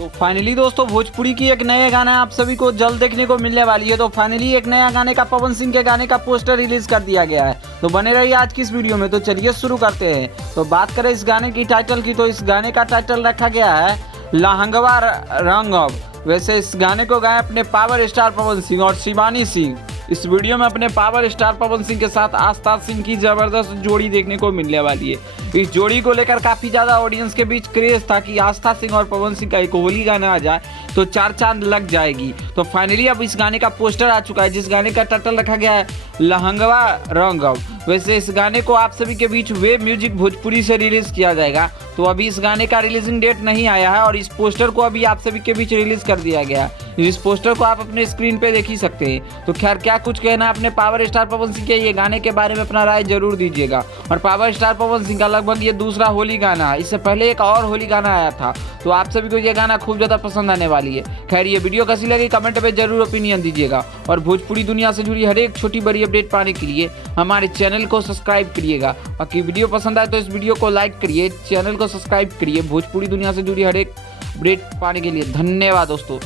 तो फाइनली दोस्तों भोजपुरी की एक नए गाना आप सभी को जल्द देखने को मिलने वाली है। तो फाइनली एक नया गाने का पवन सिंह के गाने का पोस्टर रिलीज कर दिया गया है। तो बने रहिए आज की इस वीडियो में। तो चलिए शुरू करते हैं। तो बात करें इस गाने की टाइटल की, तो इस गाने का टाइटल रखा गया है लहंगवा रंगव। वैसे इस गाने को गाए अपने पावर स्टार पवन सिंह और शिवानी सिंह। इस वीडियो में अपने पावर स्टार पवन सिंह के साथ आस्था सिंह की जबरदस्त जोड़ी देखने को मिलने वाली है। इस जोड़ी को लेकर काफी ज्यादा ऑडियंस के बीच क्रेज था कि आस्था सिंह और पवन सिंह का एक होली गाना आ जाए तो चार चांद लग जाएगी। तो फाइनली अब इस गाने का पोस्टर आ चुका है, जिस गाने का टाइटल रखा गया है लहंगवा रंगव। वैसे इस गाने को आप सभी के बीच वेब म्यूजिक भोजपुरी से रिलीज किया जाएगा। तो अभी इस गाने का रिलीजिंग डेट नहीं आया है और इस पोस्टर को अभी आप सभी के बीच रिलीज कर दिया गया है। इस पोस्टर को आप अपने स्क्रीन पे देख ही सकते हैं। तो खैर क्या कुछ कहना है अपने पावर स्टार पवन सिंह के ये गाने के बारे में अपना राय जरूर दीजिएगा। और पावर स्टार पवन सिंह का लगभग ये दूसरा होली गाना है। इससे पहले एक और होली गाना आया था। तो आप सभी को ये गाना खूब ज़्यादा पसंद आने वाली है। खैर ये वीडियो कैसी लगी कमेंट में जरूर ओपिनियन दीजिएगा। और भोजपुरी दुनिया से जुड़ी हर एक छोटी बड़ी अपडेट पाने के लिए हमारे चैनल को सब्सक्राइब करिएगा। बाकी वीडियो पसंद आए तो इस वीडियो को लाइक करिए, चैनल को सब्सक्राइब करिए। भोजपुरी दुनिया से जुड़ी हर एक अपडेट पाने के लिए धन्यवाद दोस्तों।